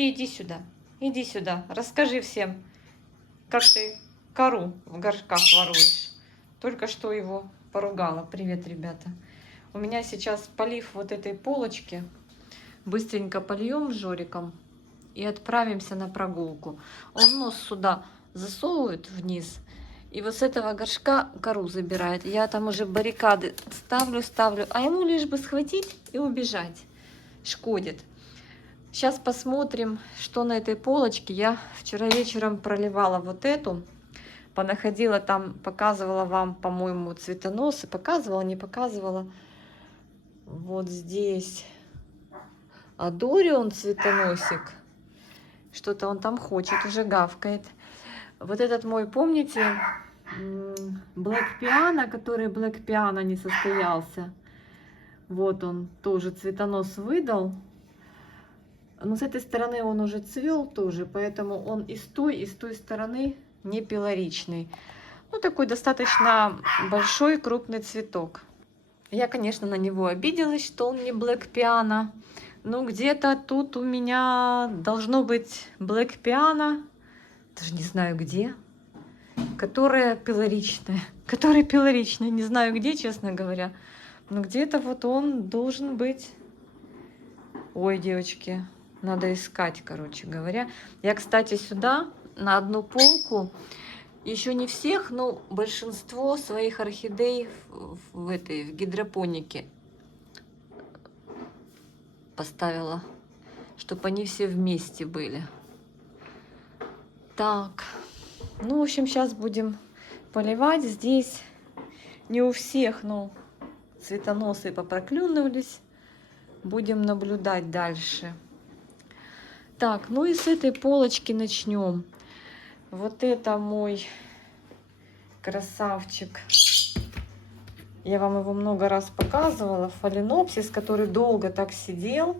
иди сюда. Иди сюда. Расскажи всем, как ты кору в горшках воруешь. Только что его поругала. Привет, ребята. У меня сейчас полив вот этой полочки. Быстренько польем с Жориком и отправимся на прогулку. Он нос сюда засовывает вниз. И вот с этого горшка кору забирает. Я там уже баррикады ставлю, а ему лишь бы схватить и убежать. Шкодит. Сейчас посмотрим, что на этой полочке. Я вчера вечером проливала вот эту. Понаходила там, показывала вам, по-моему, цветоносы. Показывала, не показывала. Вот здесь Адорион цветоносик. Что-то он там хочет, уже гавкает. Вот этот мой, помните, Black Piano, который Black Piano не состоялся. Вот он тоже цветонос выдал. Но с этой стороны он уже цвел тоже, поэтому он и с той стороны не пилоричный. Ну, такой достаточно большой, крупный цветок. Я, конечно, на него обиделась, что он не Black Piano. Ну, где-то тут у меня должно быть Black Piano, даже не знаю где, которая пилоричная, не знаю где, честно говоря. Но где-то вот он должен быть. Ой, девочки, надо искать, короче говоря. Я, кстати, сюда на одну полку, еще не всех, но большинство своих орхидей в гидропонике поставила, чтобы они все вместе были. Так, ну, в общем, сейчас будем поливать. Здесь не у всех, но цветоносы попроклюнулись. Будем наблюдать дальше. Так, ну и с этой полочки начнем. Вот это мой красавчик. Я вам его много раз показывала. Фаленопсис, который долго так сидел,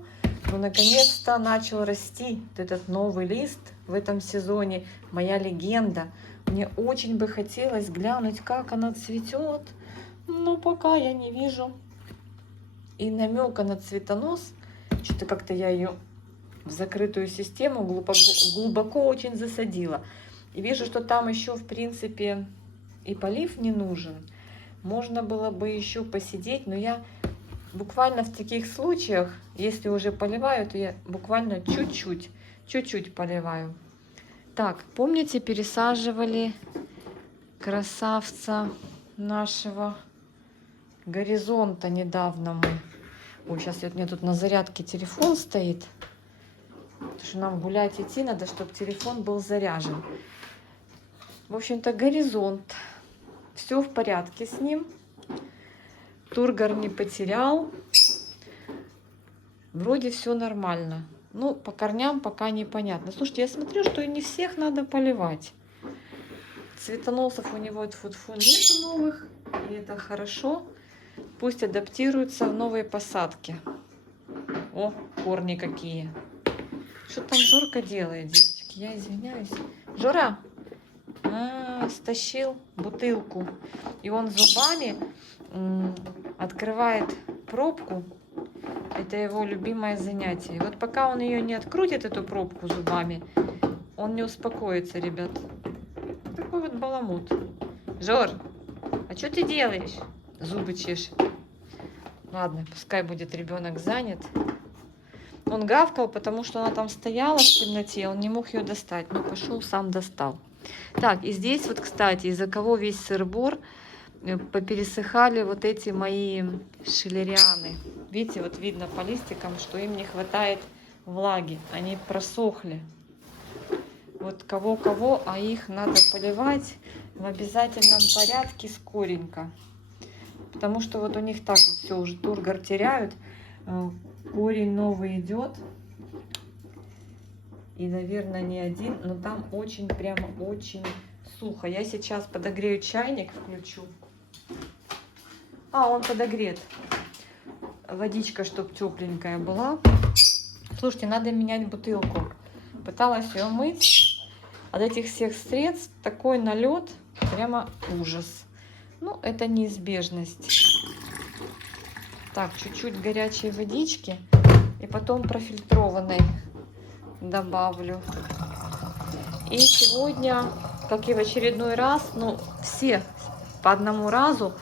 но наконец-то начал расти. Вот этот новый лист в этом сезоне. Моя легенда. Мне очень бы хотелось глянуть, как она цветет. Но пока я не вижу и намека на цветонос. Что-то как-то я ее в закрытую систему глубоко очень засадила. И вижу, что там еще, в принципе, и полив не нужен. Можно было бы еще посидеть, но я буквально в таких случаях, если уже поливаю, то я буквально чуть-чуть поливаю. Так, помните, пересаживали красавца нашего горизонта недавно мы. Ой, сейчас у меня тут на зарядке телефон стоит. Потому что нам гулять идти надо, чтобы телефон был заряжен. В общем-то, горизонт. Все в порядке с ним. Тургор не потерял. Вроде все нормально. Ну, по корням пока непонятно. Слушайте, я смотрю, что и не всех надо поливать. Цветоносов у него тьфу-тьфу нету новых. И это хорошо. Пусть адаптируются в новые посадки. О, корни какие. Что там Жорка делает, девочки? Я извиняюсь. Жора! Стащил бутылку. И он зубами открывает пробку. Это его любимое занятие. И вот пока он ее не открутит, эту пробку зубами, он не успокоится, ребят. Такой вот баламут. Жор, а что ты делаешь? Зубы чешет. Ладно, пускай будет ребенок занят. Он гавкал, потому что она там стояла в темноте, он не мог ее достать. Ну, пошел, сам достал. Так, и здесь вот, кстати, из-за кого весь сыр-бор, попересыхали вот эти мои шиллерианы. Видите, вот видно по листикам, что им не хватает влаги. Они просохли. Вот кого-кого, а их надо поливать в обязательном порядке скоренько. Потому что вот у них так вот все, уже тургор теряют. Корень новый идет. И, наверное, не один, но там очень, прямо очень сухо. Я сейчас подогрею чайник, включу. Он подогрет. Водичка, чтобы тепленькая была. Слушайте, надо менять бутылку. Пыталась ее мыть. От этих всех средств такой налет, прямо ужас. Ну, это неизбежность. Так, чуть-чуть горячей водички и потом профильтрованной добавлю. И сегодня, как и в очередной раз, ну, все по одному разу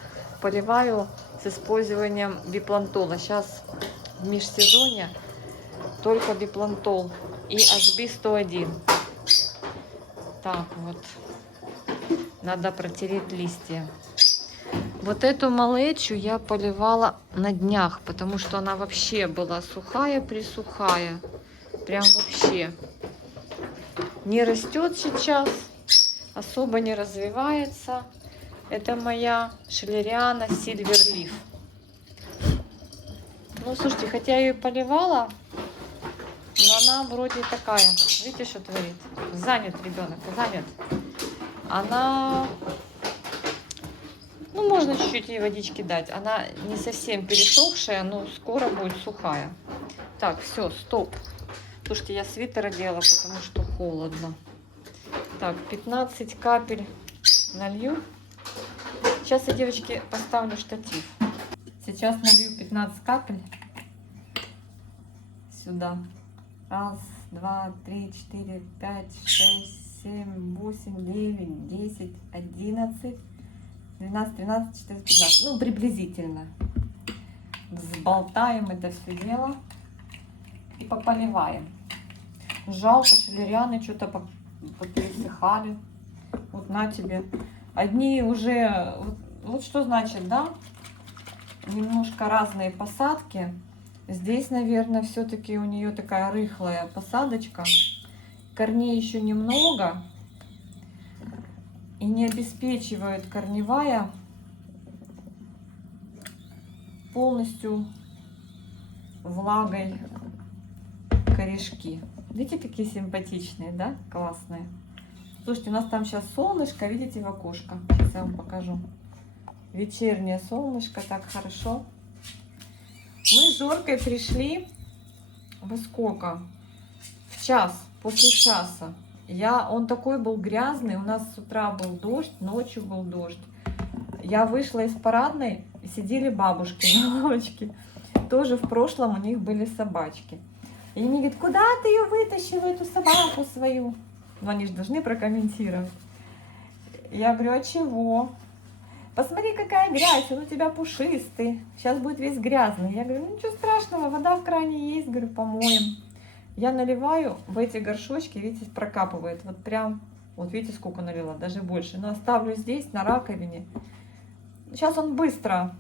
поливаю с использованием биплантола. Сейчас в межсезонье только биплантол и HB101. Так вот, надо протереть листья. Вот эту малечу я поливала на днях, потому что она вообще была сухая-присухая. Прям вообще. Не растет сейчас, особо не развивается. Это моя шелериана Silverleaf. Ну, слушайте, хотя я ее поливала, но она вроде такая. Видите, что творит? Занят ребенок, занят. Она... Ну, можно чуть-чуть ей водички дать. Она не совсем пересохшая, но скоро будет сухая. Так, все, стоп. Слушайте, я свитер одела, потому что холодно. Так, 15 капель налью. Сейчас я, девочки, поставлю штатив. Сейчас налью 15 капель сюда. Раз, два, три, четыре, пять, шесть, 7, 8, 9, 10, 11, 12, 13, 14, 15. Ну, приблизительно. Взболтаем это все дело и пополиваем. Жалко, шелерианы что-то пересыхали. Вот на тебе. Одни уже... Вот что значит, да? Немножко разные посадки. Здесь, наверное, все-таки у нее такая рыхлая посадочка. Корней еще немного. И не обеспечивает корневая полностью влагой корешки. Видите, какие симпатичные, да? Классные. Слушайте, у нас там сейчас солнышко, видите, в окошко. Сейчас я вам покажу. Вечернее солнышко, так хорошо. Мы с Жоркой пришли во сколько? В час, после часа. Он такой был грязный, у нас с утра был дождь, ночью был дождь. Я вышла из парадной, и сидели бабушки на лавочке. Тоже в прошлом у них были собачки. И они говорят, куда ты ее вытащила, эту собаку свою? Ну, они же должны прокомментировать. Я говорю, а чего? Посмотри, какая грязь, он у тебя пушистый. Сейчас будет весь грязный. Я говорю, ну ничего страшного, вода в кране есть, говорю, помоем. Я наливаю в эти горшочки, видите, прокапывает. Вот прям, вот видите, сколько налила, даже больше. Но оставлю здесь, на раковине. Сейчас он быстро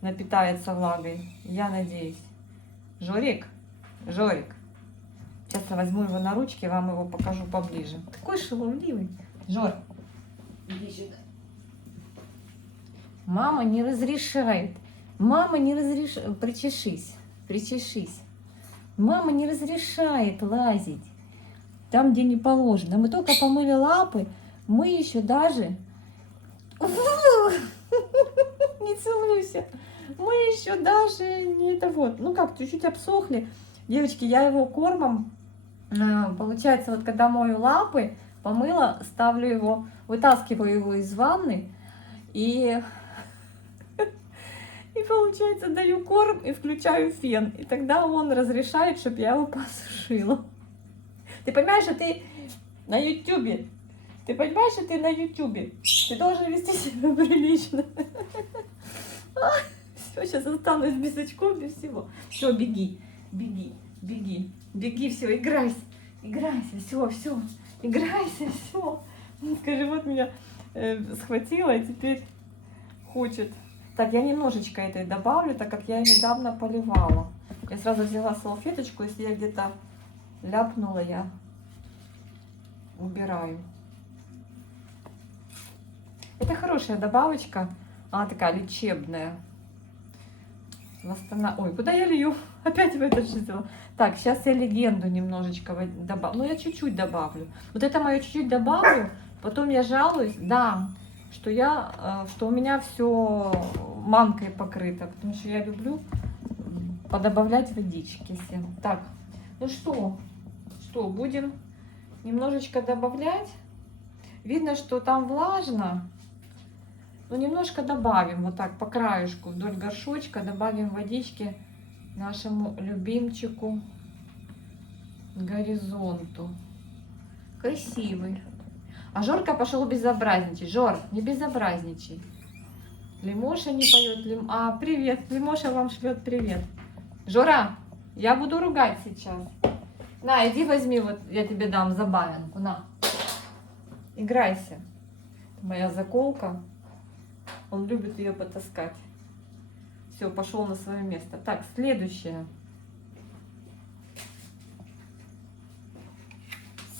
напитается влагой, я надеюсь. Жорик, сейчас я возьму его на ручки, вам его покажу поближе. Такой шаловливый. Жор, иди сюда. Мама не разрешает. Мама не разрешает. Причешись. Мама не разрешает лазить там, где не положено. Мы только помыли лапы, мы еще даже... Не целуйся. Мы еще даже не это вот. Ну как, чуть-чуть обсохли. Девочки, я его кормом, получается, вот когда мою лапы, помыла, ставлю его, вытаскиваю его из ванны и получается, даю корм и включаю фен. И тогда он разрешает, чтобы я его посушила. Ты понимаешь, что ты на ютюбе? Ты понимаешь, что ты на ютюбе? Ты должен вести себя прилично. Все, сейчас останусь без очков, без всего. Все, беги, все, играйся, все, играйся, все. Скажи, вот меня схватила и теперь хочет. Так, я немножечко этой добавлю, так как я недавно поливала. Я сразу взяла салфеточку, если я где-то ляпнула, я убираю. Это хорошая добавочка, она такая лечебная. Ой, куда я лью? Опять в это же. Так, сейчас я легенду немножечко добавлю. Ну, я чуть-чуть добавлю. Вот это мое чуть-чуть добавлю, потом я жалуюсь, да, что у меня все манкой покрыто, потому что я люблю подобавлять водички всем. Так, ну что, будем немножечко добавлять. Видно, что там влажно. Но немножко добавим, вот так, по краешку, вдоль горшочка, добавим водички нашему любимчику горизонту. Красивый. А Жорка пошел безобразничать. Жор, не безобразничай. Лимоша не поет. А, привет. Лимоша вам шлет привет. Жора, я буду ругать сейчас. На, иди возьми, вот я тебе дам забавянку. На. Играйся. Моя заколка. Он любит ее потаскать. Все, пошел на свое место. Так, следующее.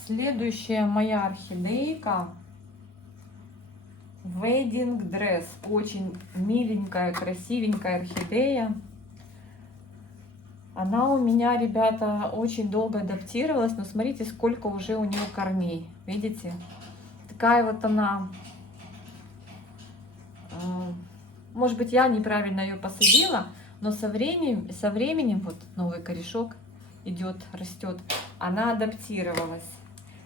Следующая моя орхидейка. Wedding Dress. Очень миленькая, красивенькая орхидея. Она у меня, ребята, очень долго адаптировалась. Но смотрите, сколько уже у нее корней. Видите? Такая вот она. Может быть, я неправильно ее посадила. Но со временем вот новый корешок идет, растет. Она адаптировалась.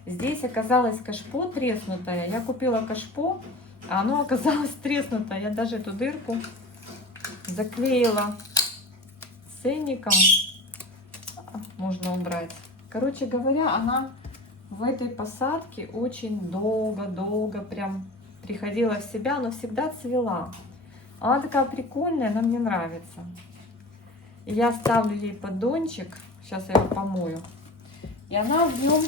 Здесь оказалось кашпо треснутое. Я купила кашпо, а оно оказалось треснутое. Я даже эту дырку заклеила ценником. Можно убрать. Короче говоря, она в этой посадке очень долго прям приходила в себя, но всегда цвела. Она такая прикольная, она мне нравится. И я ставлю ей поддончик. Сейчас я его помою. И она в нем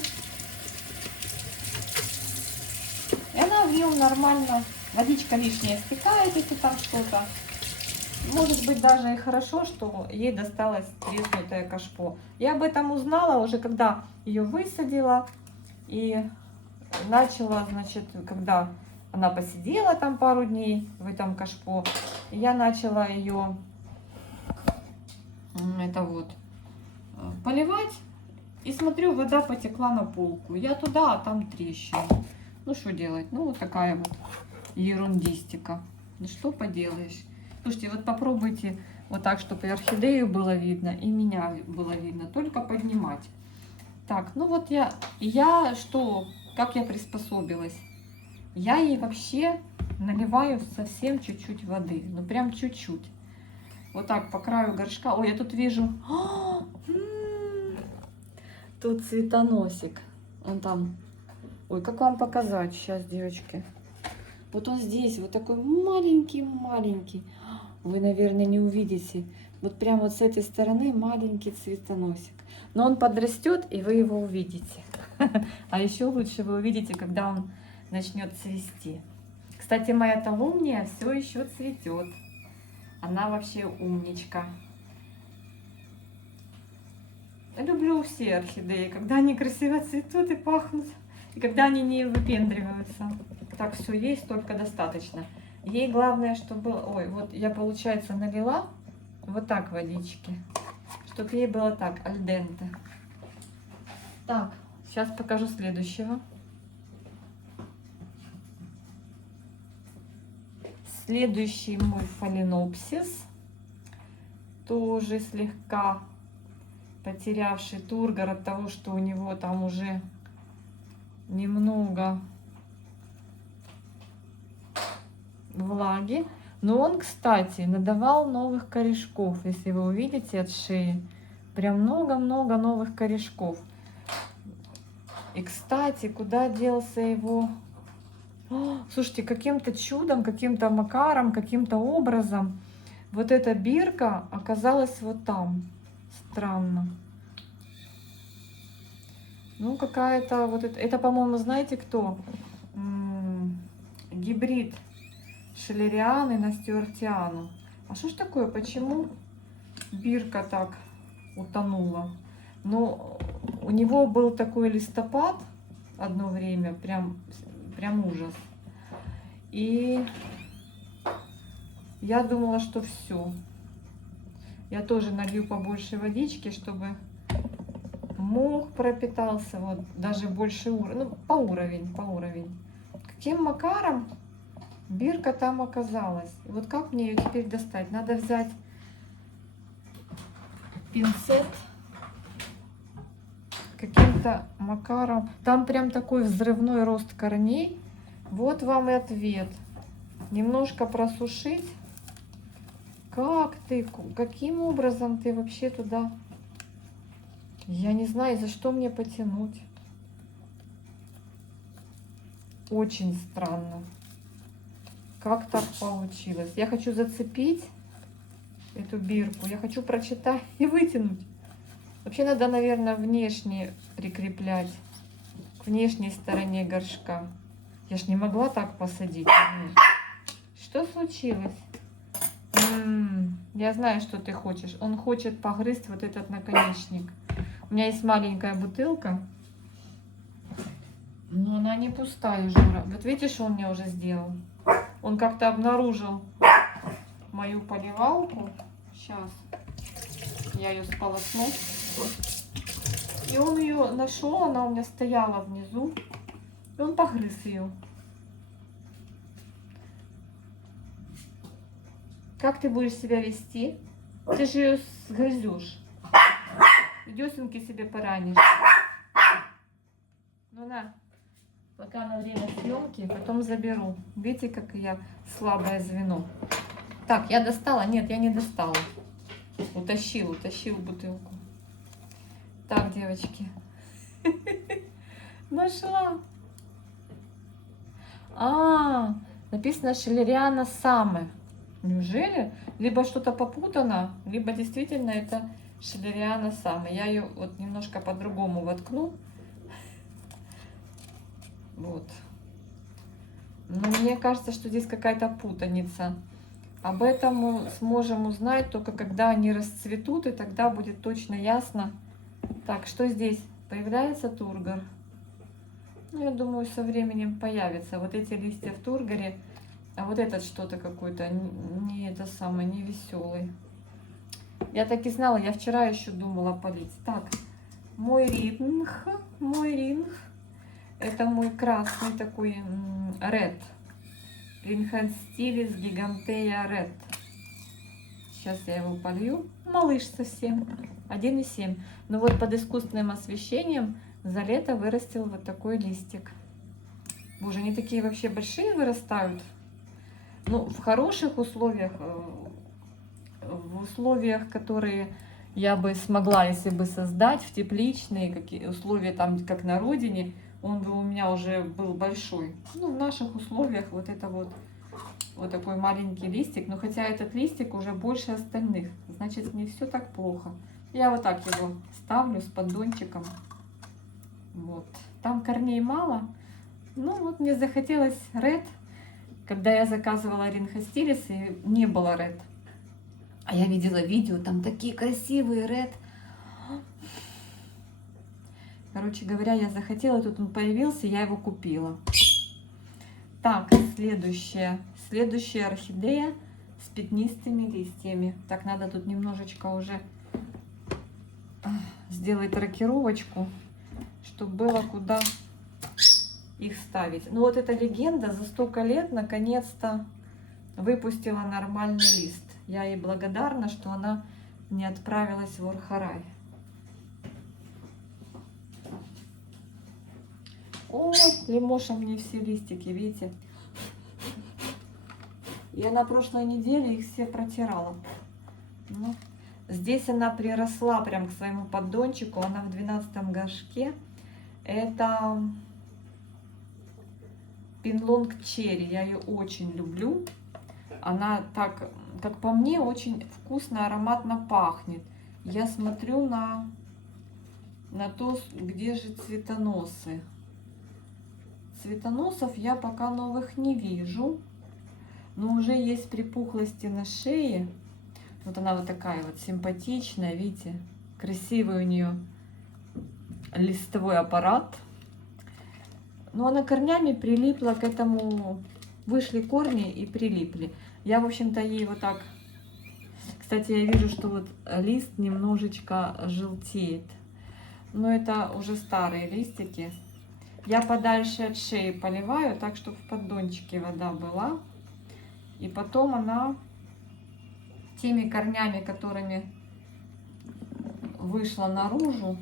нормально, водичка лишняя стекает, если там что-то. Может быть, даже и хорошо, что ей досталось треснутое кашпо. Я об этом узнала уже, когда ее высадила. И начала, значит, когда она посидела там пару дней в этом кашпо, я начала ее поливать. И смотрю, вода потекла на полку. Я туда, а там трещина. Ну, что делать? Ну, вот такая вот ерундистика. Ну, что поделаешь. Слушайте, вот попробуйте вот так, чтобы и орхидею было видно, и меня было видно. Только поднимать. Так, ну вот как я приспособилась? Я ей вообще наливаю совсем чуть-чуть воды. Ну, прям чуть-чуть. Вот так по краю горшка. Ой, я тут вижу... Тут цветоносик. Он там... Ой, как вам показать сейчас, девочки? Вот он здесь, вот такой маленький-маленький. Вы, наверное, не увидите. Вот прямо вот с этой стороны маленький цветоносик. Но он подрастет, и вы его увидите. А еще лучше вы увидите, когда он начнет цвести. Кстати, моя талумния все еще цветет. Она вообще умничка. Люблю все орхидеи, когда они красиво цветут и пахнут, и когда они не выпендриваются. Так, все есть, только достаточно. Ей главное, чтобы было... Ой, вот я, получается, налила вот так водички, чтобы ей было так, аль денте. Так, сейчас покажу следующего. Следующий мой фаленопсис, тоже слегка потерявший тургор от того, что у него там уже немного влаги. Но он, кстати, надавал новых корешков, если вы увидите от шеи. Прям много-много новых корешков. И, кстати, куда делся его... Слушайте, каким-то чудом, каким-то макаром, каким-то образом вот эта бирка оказалась вот там. Странно. Ну, какая-то вот это по-моему, знаете кто? Гибрид шелерианы на стюартиану. А что ж такое? Почему бирка так утонула? Ну, у него был такой листопад одно время, прям ужас. И я думала, что все. Я тоже налью побольше водички, чтобы мох пропитался, вот даже больше уровень, ну, по уровень. Каким макаром бирка там оказалась? И вот как мне ее теперь достать? Надо взять пинцет, каким-то макаром. Там прям такой взрывной рост корней. Вот вам и ответ. Немножко просушить. Как ты, каким образом ты вообще туда? Я не знаю, за что мне потянуть. Очень странно. Как так получилось? Я хочу зацепить эту бирку. Я хочу прочитать и вытянуть. Вообще надо, наверное, внешне прикреплять. К внешней стороне горшка. Я ж не могла так посадить. Что случилось? Я знаю, что ты хочешь. Он хочет погрызть вот этот наконечник. У меня есть маленькая бутылка. Но она не пустая, Жора. Вот видите, что он мне уже сделал? Он как-то обнаружил мою поливалку. Сейчас я ее сполосну. И он ее нашел, она у меня стояла внизу. И он погрыз ее. Как ты будешь себя вести? Ты же ее сгрызешь. Десенки себе поранишь. Ну на, пока на время съемки, потом заберу. Видите, как я слабое звено. Так, я достала? Нет, я не достала. Утащил бутылку. Так, девочки. Нашла. Написано Шелериана Саме. Неужели? Либо что-то попутано, либо действительно это Шелериана Саме. Я ее вот немножко по-другому воткну. Вот. Но мне кажется, что здесь какая-то путаница. Об этом мы сможем узнать только когда они расцветут, и тогда будет точно ясно. Так, что здесь? Появляется тургор. Ну, я думаю, со временем появится. Вот эти листья в тургоре. А вот этот что-то какой-то не это самое, не веселый. Я так и знала, я вчера еще думала полить. Так, мой ринг. Это мой красный такой Red. Ринхенстилис гигантея Red. Сейчас я его полью. Малыш совсем. 1,7. Но вот под искусственным освещением за лето вырастил вот такой листик. Боже, они такие вообще большие вырастают. Ну, в хороших условиях, в условиях, которые я бы смогла, если бы создать, в тепличные какие условия, там, как на родине, он бы у меня уже был большой. Ну, в наших условиях вот это вот такой маленький листик. Но хотя этот листик уже больше остальных, значит, не все так плохо. Я вот так его ставлю с поддончиком. Вот. Там корней мало. Ну, вот мне захотелось Red. Когда я заказывала ринхостилис, и не было Red. А я видела видео, там такие красивые Red. Короче говоря, я захотела, тут он появился, я его купила. Так, следующая орхидея с пятнистыми листьями. Так, надо тут немножечко уже сделать рокировочку, чтобы было куда их ставить. Ну вот эта легенда за столько лет наконец-то выпустила нормальный лист. Я ей благодарна, что она не отправилась в Орхарай. Ой, Лимоша мне все листики, видите? Я на прошлой неделе их все протирала. Ну, здесь она приросла прям к своему поддончику. Она в 12 горшке. Это Пинлонг Черри. Я ее очень люблю. Она так, как по мне, очень вкусно, ароматно пахнет. Я смотрю на то, где же цветоносы. Цветоносов я пока новых не вижу. Но уже есть припухлости на шее. Вот она вот такая вот симпатичная, видите? Красивый у нее листовой аппарат. Но она корнями прилипла к этому. Вышли корни и прилипли. Я, в общем-то, ей вот так... Кстати, я вижу, что вот лист немножечко желтеет. Но это уже старые листики. Я подальше от шеи поливаю, так, чтобы в поддончике вода была. И потом она теми корнями, которыми вышла наружу,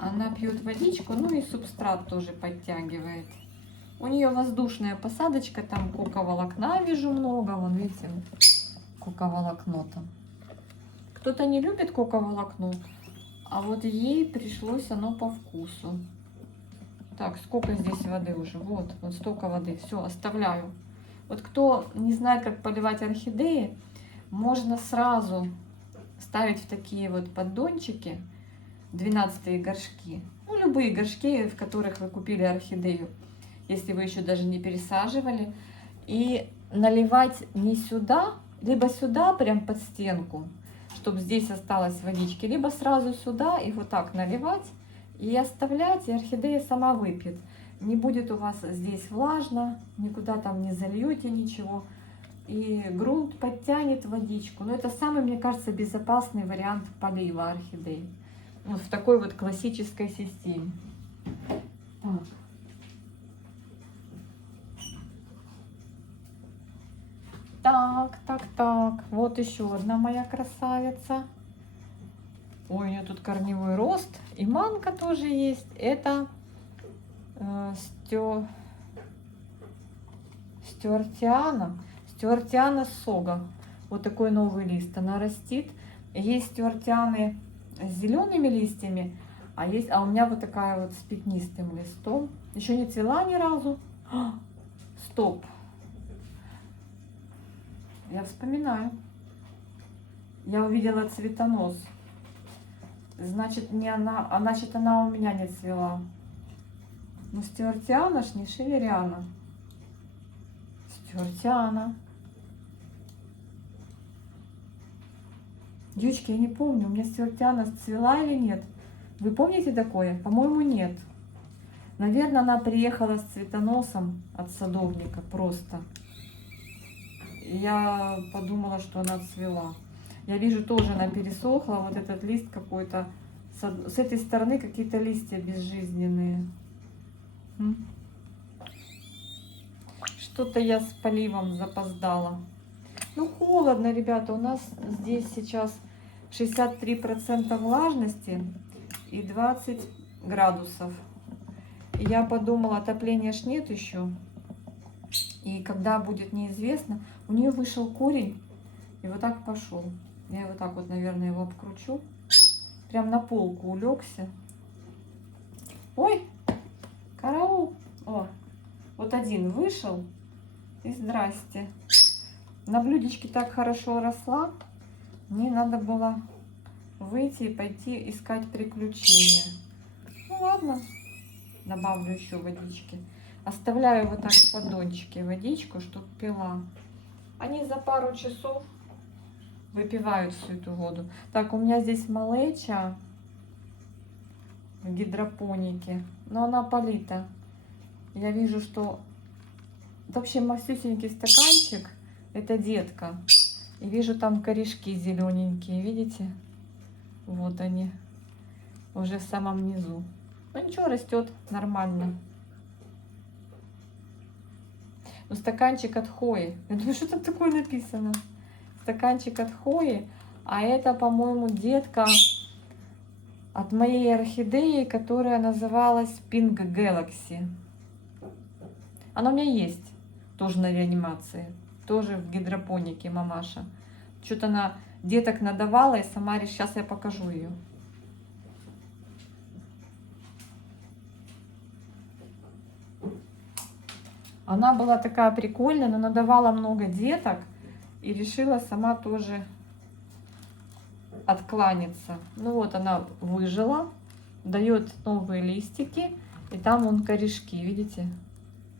она пьет водичку, ну и субстрат тоже подтягивает. У нее воздушная посадочка, там коковолокна вижу много, вон видите, коковолокно там. Кто-то не любит коковолокно, а вот ей пришлось оно по вкусу. Так, сколько здесь воды уже? Вот столько воды. Все, оставляю. Вот кто не знает, как поливать орхидеи, можно сразу ставить в такие вот поддончики 12-е горшки. Ну, любые горшки, в которых вы купили орхидею, если вы еще даже не пересаживали. И наливать не сюда, либо сюда, прям под стенку, чтобы здесь осталось водички, либо сразу сюда и вот так наливать и оставлять, и орхидея сама выпьет. Не будет у вас здесь влажно, никуда там не зальете ничего. И грунт подтянет водичку. Но это самый, мне кажется, безопасный вариант полива орхидей. Вот в такой вот классической системе. Так. Вот еще одна моя красавица. Ой, у нее тут корневой рост. И манка тоже есть. Это Стюартиана Сога. Вот такой новый лист. Она растит. Есть стюартианы с зелеными листьями, а у меня вот такая вот с пятнистым листом. Еще не цвела ни разу. Стоп. Я вспоминаю. Я увидела цветонос. Значит, не она, значит, она у меня не цвела. Ну, стюартиана ж не шевериана. Стюартиана. Девочки, я не помню, у меня стюартиана цвела или нет. Вы помните такое? По-моему, нет. Наверное, она приехала с цветоносом от садовника просто. Я подумала, что она цвела. Я вижу, тоже она пересохла. Вот этот лист какой-то. С этой стороны какие-то листья безжизненные. Что-то я с поливом запоздала. Ну, холодно, ребята. У нас здесь сейчас 63% влажности и 20 градусов. И я подумала, отопления ж нет еще. И когда будет неизвестно, у нее вышел корень и вот так пошел. Я вот так вот, наверное, его обкручу. Прям на полку улегся. Ой, караул. О, вот один вышел. И здрасте. На блюдечке так хорошо росла. Мне надо было выйти и пойти искать приключения. Ну ладно, добавлю еще водички. Оставляю вот так в поддончике водичку, чтобы пила. Они за пару часов выпивают всю эту воду. Так, у меня здесь малеча в гидропонике, но она полита. Я вижу, что это вообще масюсенький стаканчик. Это детка. И вижу там корешки зелененькие, видите? Вот они, уже в самом низу. Ну ничего, растет нормально. Ну, стаканчик от Хои. Я думаю, что там такое написано? Стаканчик от Хои. А это, по-моему, детка от моей орхидеи, которая называлась Pink Galaxy. Она у меня есть. Тоже на реанимации. Тоже в гидропонике мамаша. Что-то она деток надавала и сама решила. Сейчас я покажу ее. Она была такая прикольная, но надавала много деток и решила сама тоже откланяться. Ну вот она выжила, дает новые листики, и там вон корешки, видите?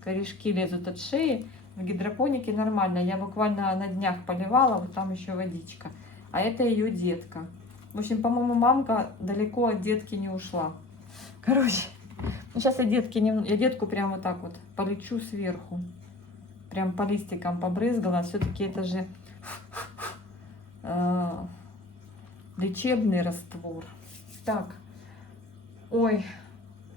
Корешки лезут от шеи. В гидропонике нормально. Я буквально на днях поливала, вот там еще водичка. А это ее детка. В общем, по-моему, мамка далеко от детки не ушла. Короче, ну сейчас я детку прям вот так вот полечу сверху. Прям по листикам побрызгала. Все-таки это же лечебный раствор. Так, ой,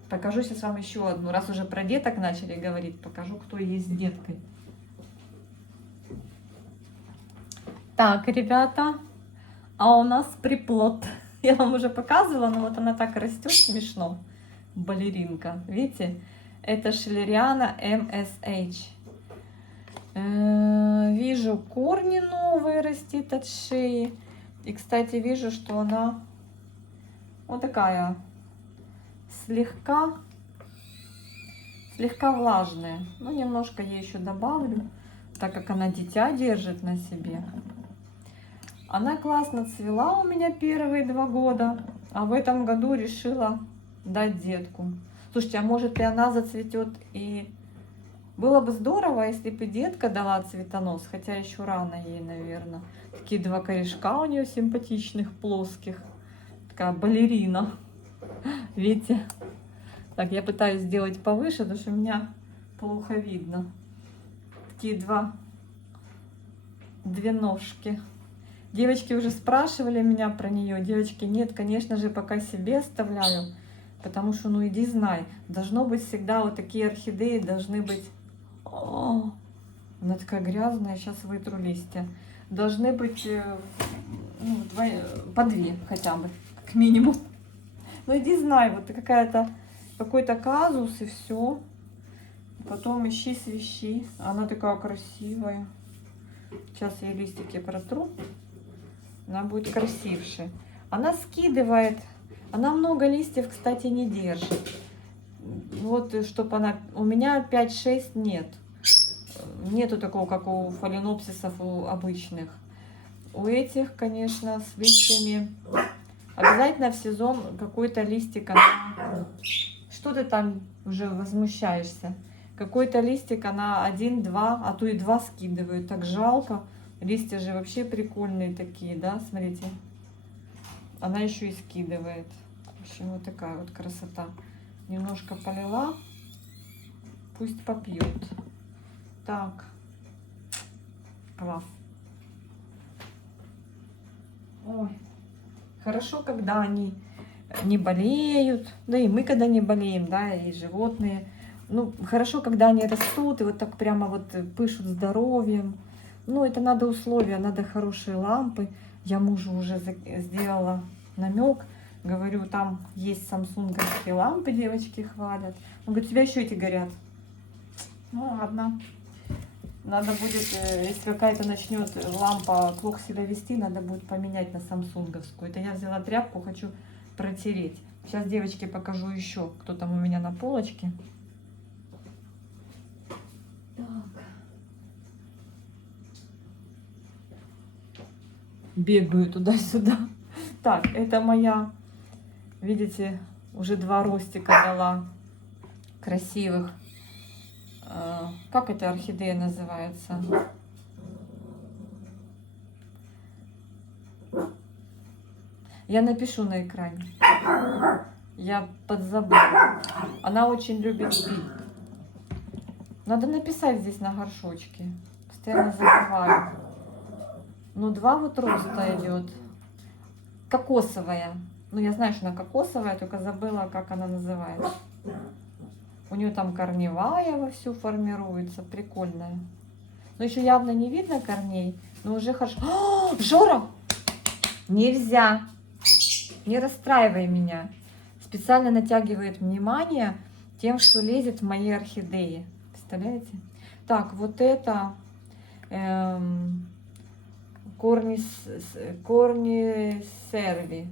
покажу сейчас вам еще одну. Раз уже про деток начали говорить, покажу, кто есть с деткой. Так, ребята, а у нас приплод. Я вам уже показывала, но вот она так растет смешно. Балеринка, видите? Это Шиллериана MSH. Вижу, корни новые растит от шеи. И, кстати, вижу, что она вот такая слегка влажная. Ну, немножко я еще добавлю, так как она дитя держит на себе. Она классно цвела у меня первые 2 года, а в этом году решила дать детку. Слушайте, а может и она зацветет, и было бы здорово, если бы детка дала цветонос, хотя еще рано ей, наверное. Такие 2 корешка у нее симпатичных, плоских. Такая балерина. Видите? Так, я пытаюсь сделать повыше, потому что меня плохо видно. Такие 2 ножки. Девочки уже спрашивали меня про нее. Девочки, нет, конечно же, пока себе оставляю. Потому что, ну иди знай, должно быть всегда вот такие орхидеи, должны быть... О, она такая грязная, сейчас вытру листья. Должны быть ну, по 2 хотя бы, как минимум. Ну иди знай, вот какая-то какой-то казус и все. Потом ищи, свищи. Она такая красивая. Сейчас я листики протру. Она будет красивше. Она скидывает. Она много листьев, кстати, не держит. Вот, чтобы она... У меня 5-6 нет. Нету такого, как у фаленопсисов, у обычных. У этих, конечно, с листьями... Обязательно в сезон какой-то листик она... Что ты там уже возмущаешься? Какой-то листик она 1-2, а то и 2 скидывают. Так жалко. Листья же вообще прикольные такие, да? Смотрите. Она еще и скидывает. В общем, вот такая вот красота. Немножко полила. Пусть попьет. Так. Класс. Ой. Хорошо, когда они не болеют. Да и мы, когда не болеем, да, и животные. Ну, хорошо, когда они растут и вот так прямо вот пышут здоровьем. Ну, это надо условия, надо хорошие лампы. Я мужу уже сделала намек. Говорю, там есть самсунговские лампы, девочки хвалят. Он говорит, у тебя еще эти горят. Ну, ладно. Надо будет, если какая-то начнет лампа плохо себя вести, надо будет поменять на самсунговскую. Это я взяла тряпку, хочу протереть. Сейчас, девочки, покажу еще, кто там у меня на полочке. Бегаю туда-сюда. Так, это моя, видите, уже 2 ростика дала красивых. Как эта орхидея называется? Я напишу на экране. Я подзабыла. Она очень любит пить. Надо написать здесь на горшочке. Постоянно забываю. Ну, 2 вот роста идет. Кокосовая. Ну, я знаю, что она кокосовая, только забыла, как она называется. У нее там корневая вовсю формируется. Прикольная. Но еще явно не видно корней. Но уже хорошо. О, Жора! Нельзя. Не расстраивай меня. Специально натягивает внимание тем, что лезет в мои орхидеи. Представляете? Так, вот это корни серви.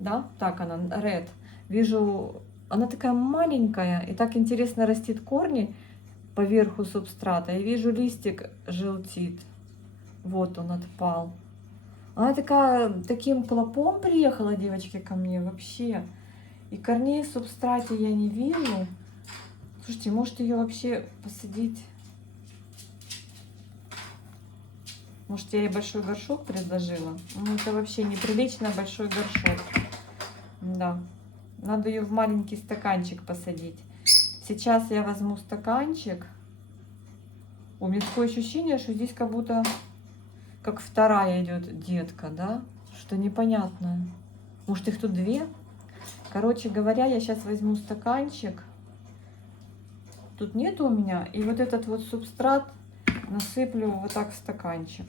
Да? Так она, red. Вижу, она такая маленькая. И так интересно растит корни поверху субстрата. Я вижу, листик желтит. Вот он отпал. Она такая, таким клопом приехала, девочки, ко мне вообще. И корней в субстрате я не вижу. Слушайте, может ее вообще посадить? Может, я ей большой горшок предложила? Ну, это вообще неприлично большой горшок. Да. Надо ее в маленький стаканчик посадить. Сейчас я возьму стаканчик. У меня такое ощущение, что здесь как будто как вторая идет детка, да? Что непонятное. Может, их тут 2? Короче говоря, я сейчас возьму стаканчик. Тут нету у меня. И вот этот вот субстрат насыплю вот так в стаканчик.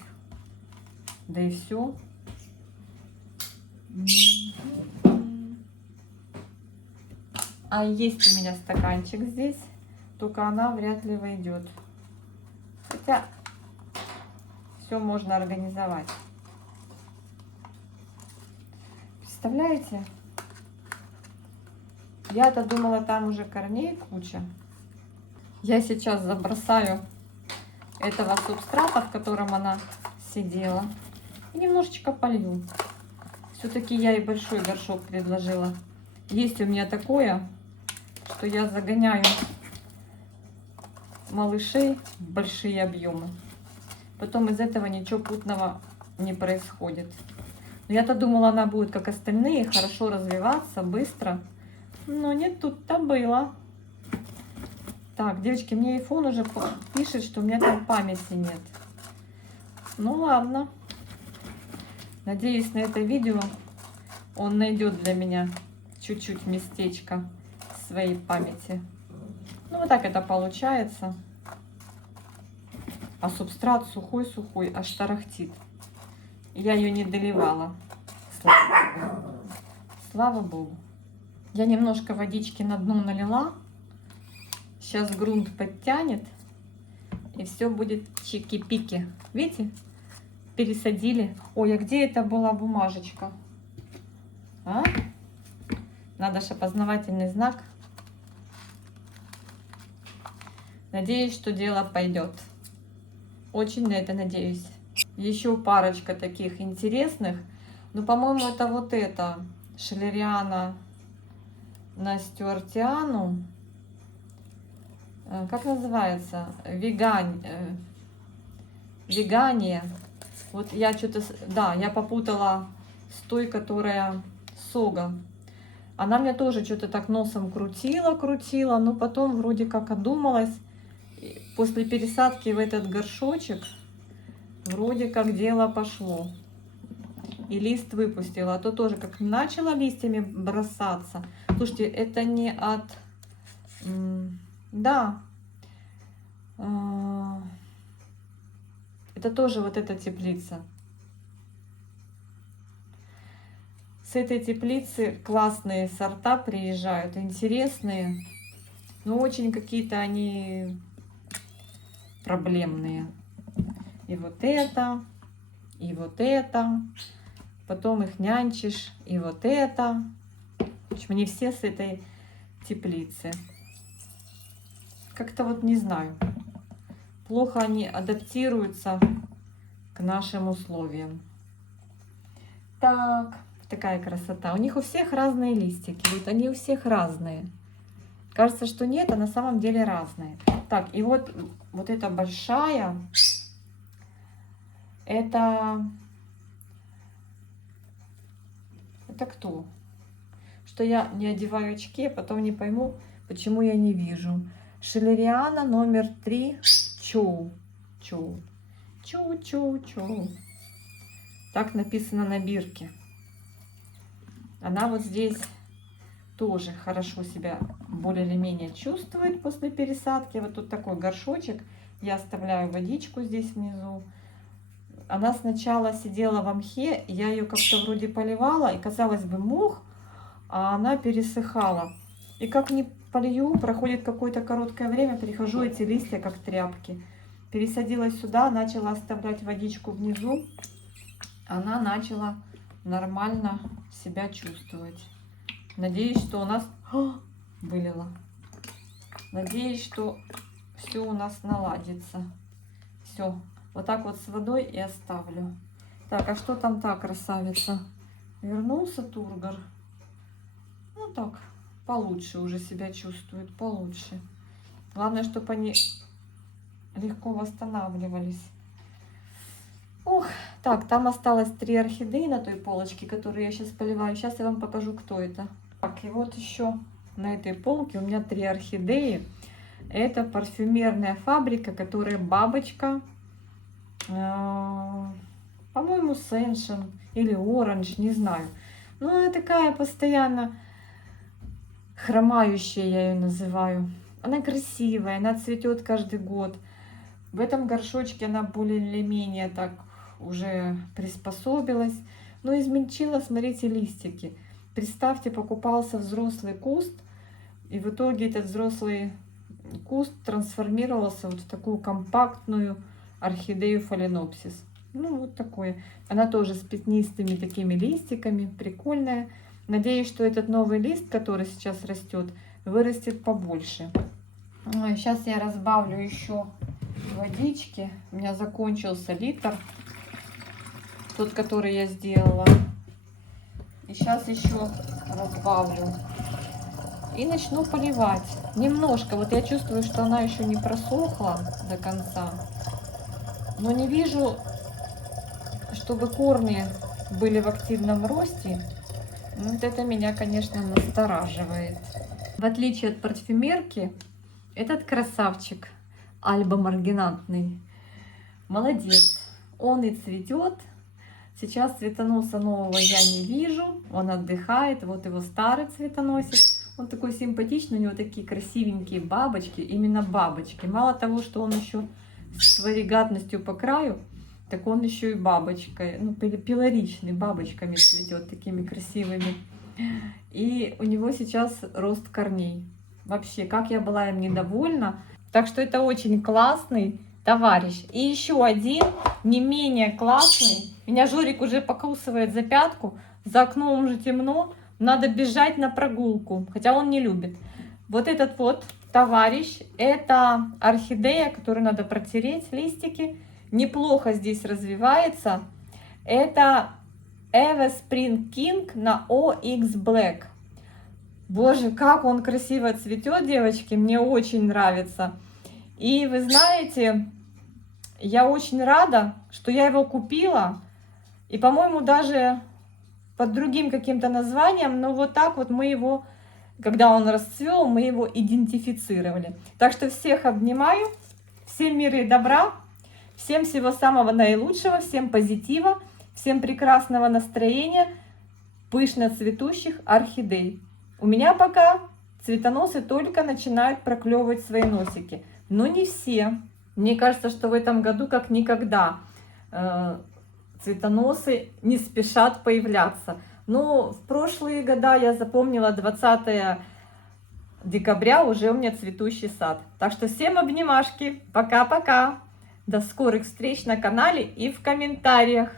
Да и все. А есть у меня стаканчик здесь. Только она вряд ли войдет. Хотя все можно организовать. Представляете? Я-то думала, там уже корней куча. Я сейчас забросаю этого субстрата, в котором она сидела. И немножечко полью. Все-таки я и большой горшок предложила. Есть у меня такое, что я загоняю малышей в большие объемы. Потом из этого ничего путного не происходит. Но я-то думала, она будет, как остальные, хорошо развиваться, быстро. Но не тут-то было. Так, девочки, мне айфон уже пишет, что у меня там памяти нет. Ну ладно. Надеюсь, на это видео он найдет для меня чуть-чуть местечко своей памяти. Ну вот так это получается. А субстрат сухой-сухой, аж тарахтит. Я ее не доливала. Слава Богу. Слава Богу. Я немножко водички на дно налила. Сейчас грунт подтянет. И все будет чики-пики. Видите? Пересадили. Ой, а где это была бумажечка? А? Надо же опознавательный знак. Надеюсь, что дело пойдет. Очень на это надеюсь. Еще парочка таких интересных. Ну, по-моему, это вот это. Шелериана на стюартиану. Как называется? Вегания. Вот я что-то... Да, я попутала с той, которая Сога. Она мне тоже что-то так носом крутила, но потом вроде как одумалась. После пересадки в этот горшочек вроде как дело пошло. И лист выпустила. А то тоже как начала листьями бросаться. Слушайте, это не от... Да. Это тоже вот эта теплица. С этой теплицы классные сорта приезжают, интересные. Но очень какие-то они проблемные. И вот это, и вот это. Потом их нянчишь, и вот это. В общем, они все с этой теплицы. Как-то вот не знаю. Плохо они адаптируются к нашим условиям. Так, такая красота. У них у всех разные листики. Вот они у всех разные. Кажется, что нет, а на самом деле разные. Так, и вот эта большая. Это кто? Что я не одеваю очки, а потом не пойму, почему я не вижу. Шелериана номер 3. Чоу. Так написано на бирке. Она вот здесь тоже хорошо себя более или менее чувствует после пересадки. Вот тут такой горшочек. Я оставляю водичку здесь внизу. Она сначала сидела в мхе, я ее как-то вроде поливала, и казалось бы мох, а она пересыхала. И как не полью, проходит какое-то короткое время, перехожу эти листья как тряпки. Пересадила сюда, начала оставлять водичку внизу. Она начала нормально себя чувствовать. Надеюсь, что у нас... вылила. Надеюсь, что все у нас наладится. Все. Вот так вот с водой и оставлю. Так, а что там та красавица? Вернулся Тургор. Ну так, получше уже себя чувствует, получше. Главное, чтобы они легко восстанавливались. Ох, так, там осталось 3 орхидеи на той полочке, которые я сейчас поливаю. Сейчас я вам покажу, кто это. Так, и вот еще на этой полке у меня 3 орхидеи. Это парфюмерная фабрика, которая бабочка. По-моему, Сеншен или Оранж, не знаю. Ну, она такая постоянно хромающая, я ее называю. Она красивая, она цветет каждый год. В этом горшочке она более или менее так уже приспособилась. Но измельчила, смотрите, листики. Представьте, покупался взрослый куст, и в итоге этот взрослый куст трансформировался вот в такую компактную орхидею фаленопсис. Ну, вот такое. Она тоже с пятнистыми такими листиками, прикольная. Надеюсь, что этот новый лист, который сейчас растет, вырастет побольше. Сейчас я разбавлю еще водички. У меня закончился литр, тот, который я сделала. И сейчас еще разбавлю. И начну поливать. Немножко. Вот я чувствую, что она еще не просохла до конца. Но не вижу, чтобы корни были в активном росте. Вот это меня, конечно, настораживает. В отличие от парфюмерки, этот красавчик альбомаргинатный молодец. Он и цветет. Сейчас цветоноса нового я не вижу. Он отдыхает. Вот его старый цветоносик. Он такой симпатичный. У него такие красивенькие бабочки. Именно бабочки. Мало того, что он еще с варигатностью по краю, так он еще и бабочкой. Ну, пилоричный, бабочками цветет. Такими красивыми. И у него сейчас рост корней. Вообще, как я была им недовольна. Так что это очень классный товарищ. И еще один, не менее классный. Меня Жорик уже покусывает за пятку. За окном уже темно. Надо бежать на прогулку. Хотя он не любит. Вот этот вот товарищ. Это орхидея, которую надо протереть. Листики. Неплохо здесь развивается. Это Eva Spring King на OX Black. Боже, как он красиво цветет, девочки. Мне очень нравится. И вы знаете, я очень рада, что я его купила. И, по-моему, даже под другим каким-то названием. Но вот так вот мы его, когда он расцвел, мы его идентифицировали. Так что всех обнимаю. Всем мира и добра. Всем всего самого наилучшего. Всем позитива. Всем прекрасного настроения. Пышно цветущих орхидей. У меня пока цветоносы только начинают проклевывать свои носики. Но не все. Мне кажется, что в этом году как никогда цветоносы не спешат появляться. Но в прошлые года я запомнила 20 декабря уже у меня цветущий сад. Так что всем обнимашки. Пока-пока. До скорых встреч на канале и в комментариях.